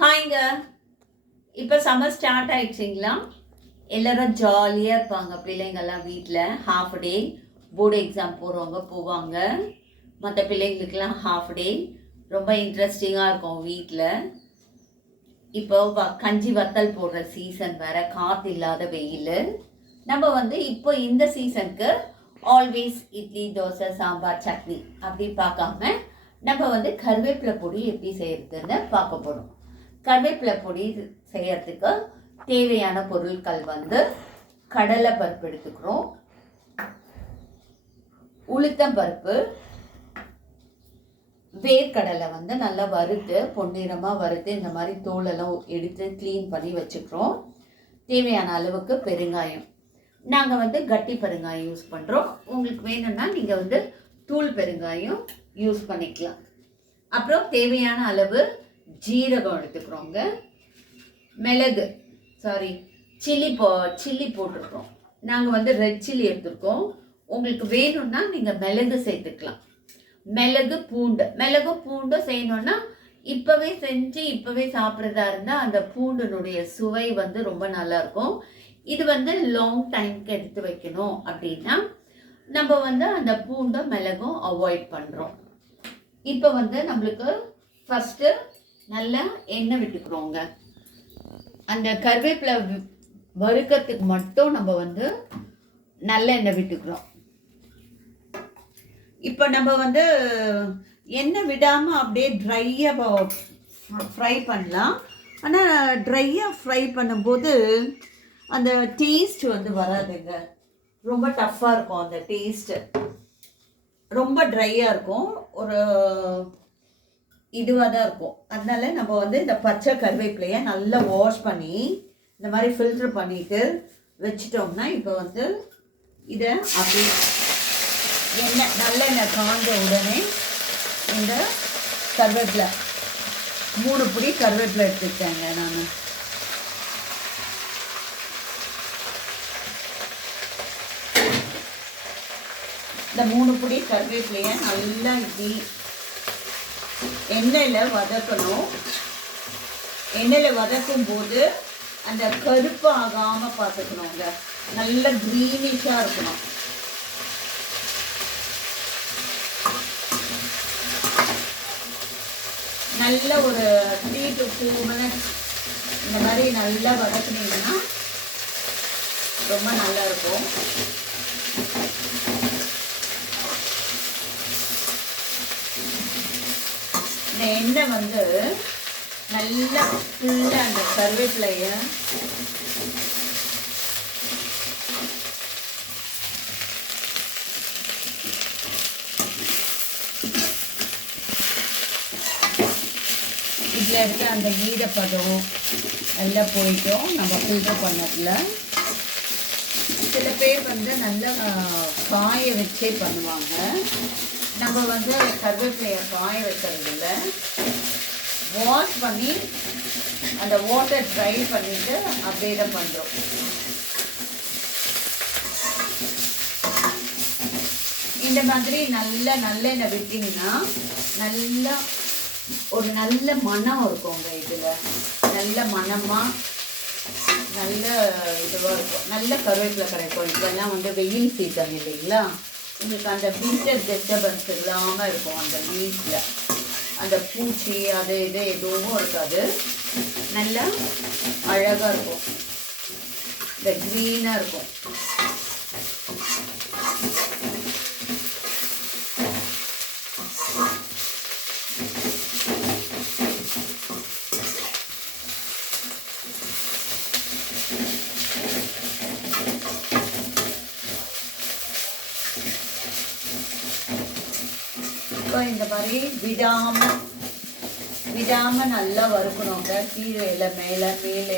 ஹாய்ங்க. இப்போ summer start ஆயிடுச்சிங்களா? எல்லாரும் ஜாலியாக இருப்பாங்க. பிள்ளைங்கள்லாம் வீட்டில் ஹாஃப் டே போர்டு எக்ஸாம் போகிறவங்க போவாங்க. மற்ற பிள்ளைங்களுக்கெல்லாம் ஹாஃப் டே ரொம்ப இன்ட்ரெஸ்டிங்காக இருக்கும் வீட்டில். இப்போ கஞ்சி வத்தல் போடுற சீசன் வேறு, காற்று இல்லாத வெயில். நம்ம இப்போ இந்த சீசனுக்கு ஆல்வேஸ் இட்லி, தோசை, சாம்பார், சட்னி அப்படி பார்க்காம நம்ம கருவேப்பிலை பொடி எப்படி செய்யறதுன்னு பார்க்க போகிறோம். கருவேப்பிலை பொடி செய்யறதுக்கு தேவையான பொருட்கள் கடலை பருப்பு எடுத்துக்கிறோம், உளுத்தம் பருப்பு, வேர்க்கடலை நல்லா வறுத்து பொன்னிறமாக வறுத்து இந்த மாதிரி தோலெல்லாம் எடுத்து க்ளீன் பண்ணி வச்சுக்கிறோம். தேவையான அளவுக்கு பெருங்காயம். நாங்கள் கட்டி பெருங்காயம் யூஸ் பண்ணுறோம். உங்களுக்கு வேணும்னா நீங்கள் தூள் பெருங்காயம் யூஸ் பண்ணிக்கலாம். அப்புறம் தேவையான அளவு ஜீரகம் எடுத்துக்கிறோங்க. மிளகு சில்லி போட்டிருக்கோம். நாங்கள் ரெட் சில்லி எடுத்துருக்கோம். உங்களுக்கு வேணும்னா நீங்கள் மிளகு சேர்த்துக்கலாம். மிளகு பூண்டு செய்யணும்னா இப்போவே செஞ்சு இப்போவே சாப்பிட்றதா இருந்தால் அந்த பூண்டினுடைய சுவை ரொம்ப நல்லாயிருக்கும். இது லாங் டைமுக்கு எடுத்து வைக்கணும் அப்படின்னா நம்ம அந்த பூண்டும் மிளகும் அவாய்ட் பண்ணுறோம். இப்போ நம்மளுக்கு ஃபஸ்ட்டு நல்லா எண்ணெய் விட்டுக்கிறோங்க. அந்த கருவேப்பிலை வறுக்கிறதுக்கு மட்டும் நம்ம நல்ல எண்ணெய் விட்டுக்கிறோம். இப்போ நம்ம எண்ணெய் விடாமல் அப்படியே ட்ரையாக ஃப்ரை பண்ணலாம். ஆனால் ட்ரையாக ஃப்ரை பண்ணும்போது அந்த டேஸ்ட் வராதுங்க. ரொம்ப டஃப்பாக இருக்கும். அந்த டேஸ்ட்டு ரொம்ப ட்ரையாக இருக்கும், ஒரு இதுவாக தான் இருக்கும். அதனால நம்ம இந்த பச்சை கருவேப்பிலையை நல்லா வாஷ் பண்ணி இந்த மாதிரி ஃபில்ட்ரு பண்ணிவிட்டு வச்சிட்டோம்னா இப்போ இதை அப்படி நல்லெண்ணெய் காஞ்ச உடனே இந்த கருவேப்பிலை 3 பிடி கருவேப்பிலை எடுத்துக்கிட்டேங்க நான். இந்த 3 பிடி கருவேப்பிலையை நல்லா இப்படி எண்ணெயில் வதக்கணும். எண்ணெயில் வதக்கும் போது அந்த கருப்பு ஆகாமல் பார்த்துக்கணுங்க. நல்ல க்ரீனிஷாக இருக்கணும். நல்ல ஒரு 3 to 4 minutes இந்த மாதிரி நல்லா வதக்குனீங்கன்னா ரொம்ப நல்லா இருக்கும். இந்த எண்ணெய் நல்லா ஃபுல்லாக அந்த கருவேப்பிலையை இதில் இருக்க அந்த ஈரப்பதம் எல்லாம் போயிட்டோம். நம்ம ஃபில்டர் பண்ணதில் சில பேர் நல்லா காய வச்சே பண்ணுவாங்க. நம்ம கருவேப்பிலையை காய வைக்கிறதில்ல, வாஷ் பண்ணி அந்த வாட்டர் ட்ரை பண்ணிவிட்டு அப்படியே தான் பண்ணுறோம். இந்த மாதிரி நல்லெண்ணெய் விட்டிங்கன்னா நல்லா ஒரு நல்ல மனம் இருக்குங்க. இதில் நல்ல மனமாக நல்ல இதுவாக இருக்கும். நல்ல கருவேப்பிலை கிடைக்கும். இதெல்லாம் வெயில் சீசன் இல்லைங்களா, உங்களுக்கு அந்த வின்டர் டிஸ்டர்பன்ஸ் இல்லாமல் இருக்கும். அந்த வீட்டில் அந்த பூச்சி அது இது எதுவும் இருக்காது. நல்லா அழகாக இருக்கும். இந்த க்ரீனாக இருக்கும். இந்த மாதிரி விடாமல் நல்லா வறுக்கணுங்க. கீரையில் மேலே கீரை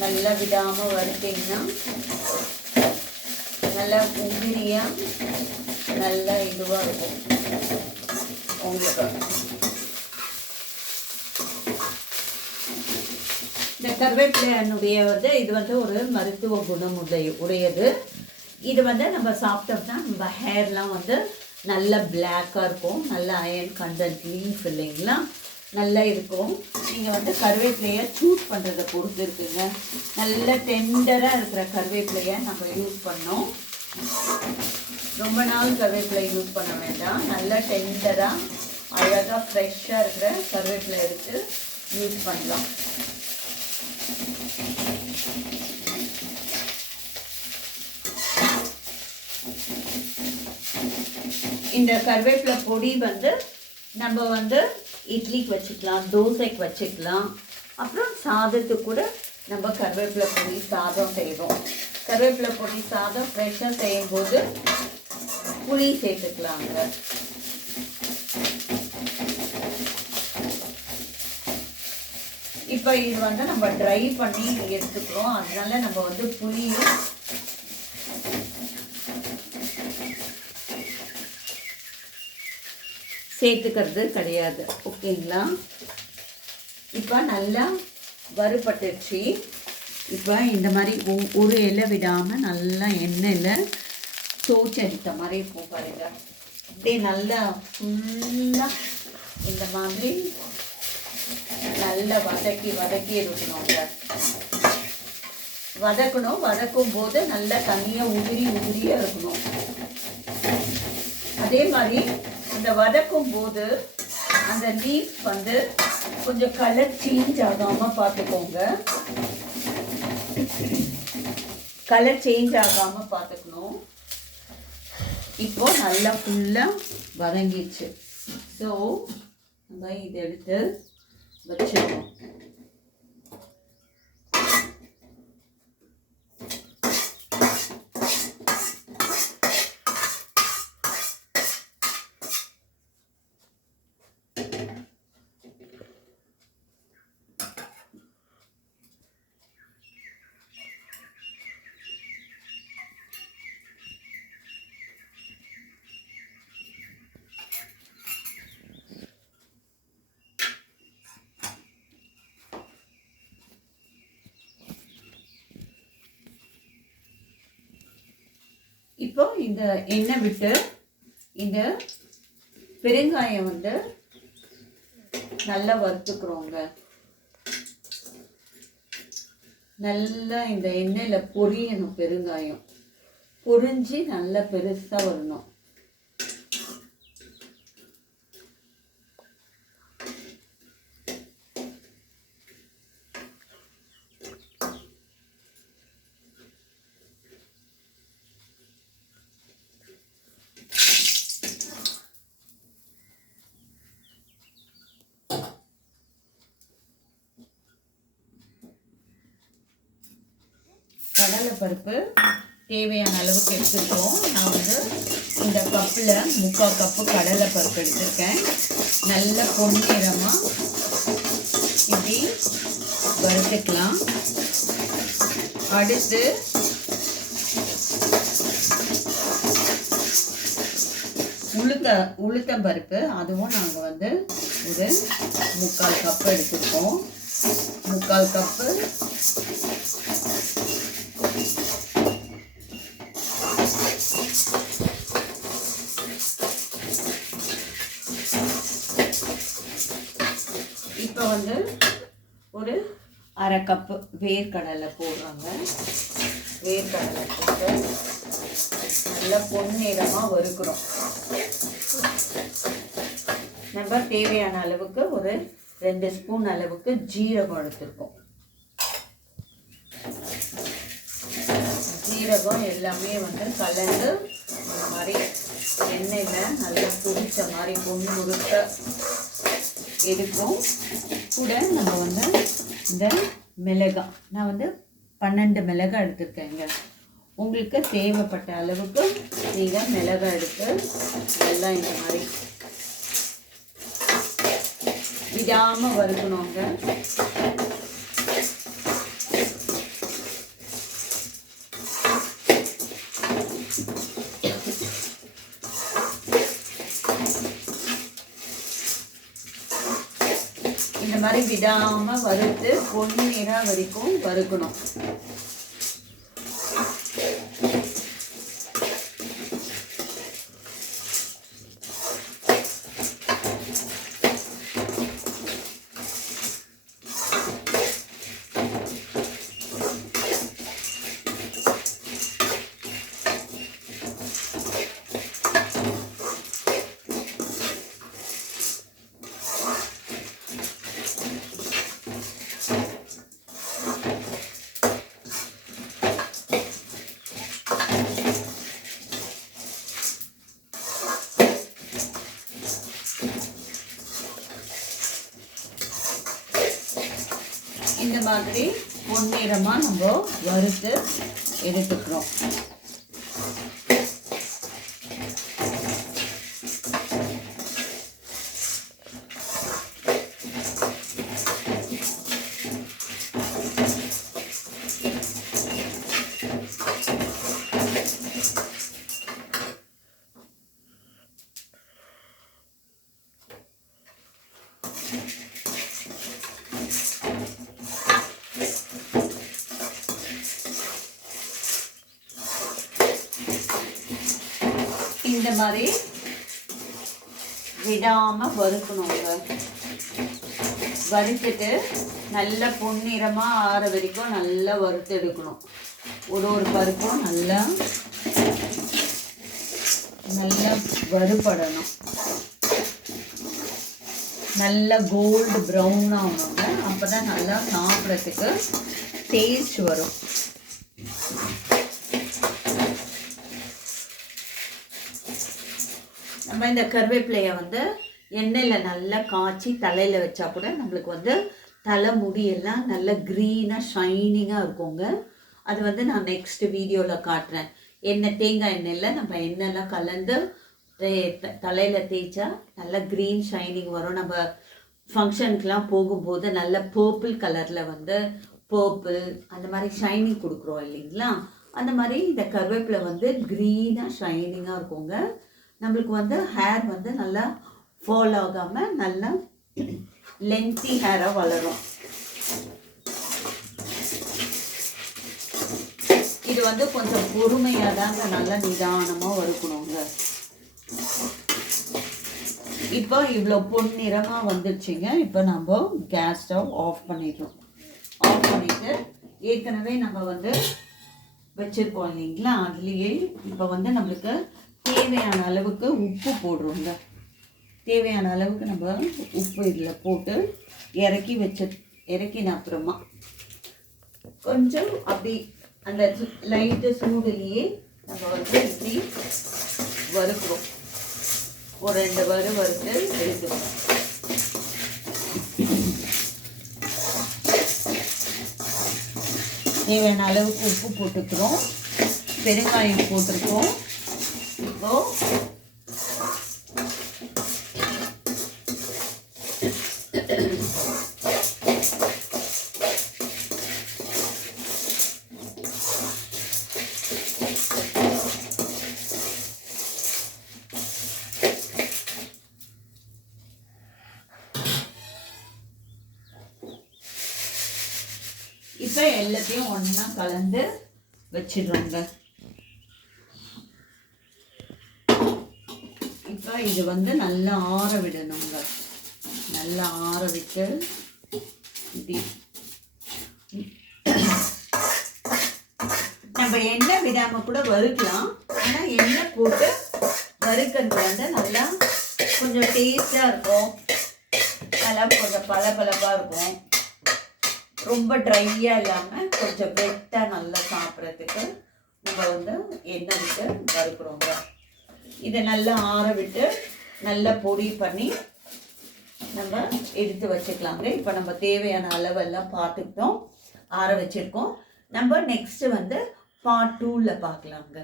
நல்லா விடாமல் வறுத்தீங்கன்னா நல்லா உதிரியாக நல்லா இதுவாக இருக்கும் உங்களுக்கு. இந்த கருவேப்பிலையனுடைய இது ஒரு மருத்துவ குணம் உடையது. இது நம்ம சாப்பிட்டோம்னா நம்ம ஹேர்லாம் நல்ல பிளாக்காக இருக்கும். நல்ல அயன் கண்டென்ட் லீஃப் இல்லைங்களா, நல்லா இருக்கும். நீங்கள் வந்து கருவேப்பிலையை சூஸ் பண்ணுறதை பொறுத்து இருக்குங்க. நல்ல டெண்டராக இருக்கிற கருவேப்பிலையை நம்ம யூஸ் பண்ணோம். ரொம்ப நாள் கருவேப்பிலை யூஸ் பண்ண வேண்டாம். நல்லா டெண்டராக அழகாக ஃப்ரெஷ்ஷாக இருக்கிற கருவேப்பிலை எடுத்து யூஸ் பண்ணலாம். இந்த கருவேப்பிலை பொடி வந்து நம்ம வந்து இட்லிக்கு வச்சுக்கலாம், தோசைக்கு வச்சுக்கலாம். அப்புறம் சாதத்துக்கு கூட நம்ம கருவேப்பிலை பொடி சாதம் செய்வோம். கருவேப்பிலை பொடி சாதம் ஃப்ரெஷ்ஷாக செய்யும்போது புளி சேர்த்துக்கலாங்க. இப்போ இது வந்து நம்ம ட்ரை பண்ணி எடுத்துக்கிறோம். அதனால நம்ம வந்து புளியும் சேர்த்துக்கிறது கிடையாது. ஓகேங்களா? இப்போ நல்லா வறுபட்டுருச்சு. இப்போ இந்த மாதிரி ஒரு இலை விடாமல் நல்லா எண்ணெயில் தோச்சடித்த மாதிரி இருக்கும் பாருங்க. அப்படியே நல்லா ஃபுல்லாக இந்த மாதிரி நல்லா வதக்கி இருக்கணுங்க. வதக்கும் போது நல்லா தனியாக உதிரியாக இருக்கணும். அதே மாதிரி அந்த வதக்கும் போது அந்த லீஃப் வந்து கொஞ்சம் கலர் சேஞ்ச் ஆகாமல் பார்த்துக்கோங்க. கலர் சேஞ்ச் ஆகாமல் பார்த்துக்கணும். இப்போ நல்லா ஃபுல்லாக வதங்கிடுச்சு. ஸோ நம்ம இதை எடுத்து வச்சிடணும். இப்போ இந்த எண்ணெய் விட்டு இந்த பெருங்காயம் வந்து நல்லா வறுத்துக்கிறோங்க. நல்லா இந்த எண்ணெயில் பொரியணும். பெருங்காயம் பொரிஞ்சு நல்லா பெருசாக வரணும். கடலைப்பருப்பு தேவையான அளவுக்கு எடுத்துருக்கோம். நான் வந்து இந்த கப்பில் 3/4 கப்பு கடலைப்பருப்பு எடுத்திருக்கேன். நல்ல பொன்னிறமாக இப்படி வறுத்துக்கலாம். அடுத்து உளுத்தம்பருப்பு, அதுவும் நாங்கள் வந்து ஒரு 3/4 கப்பு எடுத்துருக்கோம். 3/4 கப்பு இப்போ வந்து ஒரு 1/2 கப்பு வேர்க்கடலை போடுறாங்க. வேர்க்கடலை போட்டு நல்லா பொன்னிறமாக வறுக்கிறோம். நம்ம தேவையான அளவுக்கு ஒரு 2 ஸ்பூன் அளவுக்கு ஜீரகம் எடுத்துருக்கோம். ஜீரகம் எல்லாமே வந்து கலந்து இந்த மாதிரி எண்ணெயில் நல்லா பொரிச்ச மாதிரி பொண்ணு முறுக்க இருக்கும். கூட நம்ம வந்து இந்த மிளகாய், நான் வந்து 12 மிளகாய் எடுத்துருக்கேங்க. உங்களுக்கு தேவைப்பட்ட அளவுக்கு நீங்கள் மிளகாய் எடுத்து எல்லாம் இந்த மாதிரி விடாமல் வறுக்கணுங்க. இந்த மாதிரி விடாமல் வறுத்து பொன்னிறா வரைக்கும் வறுக்கணும். இந்த மாதிரி பொன்னிறமாக நம்ம வறுத்து எடுத்துக்கிறோம். இந்த மாதிரி விடாமல் வறுக்கணுங்க. வறுத்துட்டு நல்ல பொன்னிறமாக ஆற வரைக்கும் நல்லா வறுத்து எடுக்கணும். ஒரு பருப்பும் நல்லா வறுபடணும். நல்லா கோல்டு ப்ரௌன் ஆகணுங்க. அப்போ தான் நல்லா சாப்பிட்றதுக்கு டேஸ்ட் வரும். நம்ம இந்த கருவேப்பிலையை வந்து எண்ணெயில் நல்லா காய்ச்சி தலையில் வச்சா கூட நம்மளுக்கு வந்து தலை முடியெல்லாம் நல்ல க்ரீனாக ஷைனிங்காக இருக்குங்க. அது வந்து நான் நெக்ஸ்ட் வீடியோவில் காட்டுறேன். தேங்காய் எண்ணெயில் நம்ம எண்ணெய்லாம் கலந்து தலையில் தேய்ச்சா நல்ல க்ரீன் ஷைனிங் வரும். நம்ம ஃபங்க்ஷனுக்கெலாம் போகும்போது நல்ல பர்பிள் கலரில் வந்து பர்பிள் அந்த மாதிரி ஷைனிங் கொடுக்குறோம் இல்லைங்களா? அந்த மாதிரி இந்த கருவேப்பிலை வந்து க்ரீனாக ஷைனிங்காக இருக்குங்க. நம்மளுக்கு வந்து ஹேர் வந்து நல்லா ஃபால் ஆகாமல் நல்லா லென்த்தி ஹேராக வளரும். இது வந்து கொஞ்சம் பொறுமையாக தாங்க நல்லா நிதானமாக வறுக்கணுங்க. இப்போ இவ்வளோ பொன்னிறமாக வந்துடுச்சிங்க. இப்போ நம்ம கேஸ் ஸ்டவ் ஆஃப் பண்ணிடுறோம். ஆஃப் பண்ணிவிட்டு ஏற்கனவே நம்ம வந்து வச்சுருக்கோம் இல்லைங்களா? அதுலேயே இப்போ வந்து நம்மளுக்கு தேவையான அளவுக்கு உப்பு போடுறோங்க. தேவையான அளவுக்கு நம்ம உப்பு இதில் போட்டு இறக்கின அப்புறமா கொஞ்சம் அப்படி அந்த லைட்டு சூடுலேயே நம்ம வந்து இப்படி வறுக்கிறோம். ஒரு 2 வறுத்து எடுத்துக்கிறோம். தேவையான அளவுக்கு உப்பு போட்டுக்கிறோம். பெருங்காயம் போட்டிருக்கோம். இப்போ எல்லாத்தையும் ஒன்றா கலந்து வச்சிடுறோங்க. இப்போ இது வந்து நல்லா ஆற விடணுங்க. நல்லா ஆற விட்டு இப்படி நம்ம எண்ணெய் விடாமல் கூட வறுக்கலாம். ஆனால் எண்ணெய் போட்டு வறுக்கிறது வந்து நல்லா கொஞ்சம் டேஸ்டாக இருக்கும். நல்லா கொஞ்சம் பளபளப்பாக இருக்கும். ரொம்ப ட்ரையாக இல்லாமல் கொஞ்சம் வெட்டாக நல்லா சாப்பிட்றதுக்கு நம்ம வந்து எண்ணெய் விட்டு வறுக்கிறோங்க. இதை நல்லா ஆற விட்டு நல்லா பொடி பண்ணி நம்ம எடுத்து வச்சுக்கலாங்க. இப்போ நம்ம தேவையான அளவெல்லாம் பார்த்துக்கிட்டோம், ஆற வச்சுருக்கோம். நம்ம நெக்ஸ்ட்டு வந்து பார்ட் 2ல் பார்க்கலாங்க.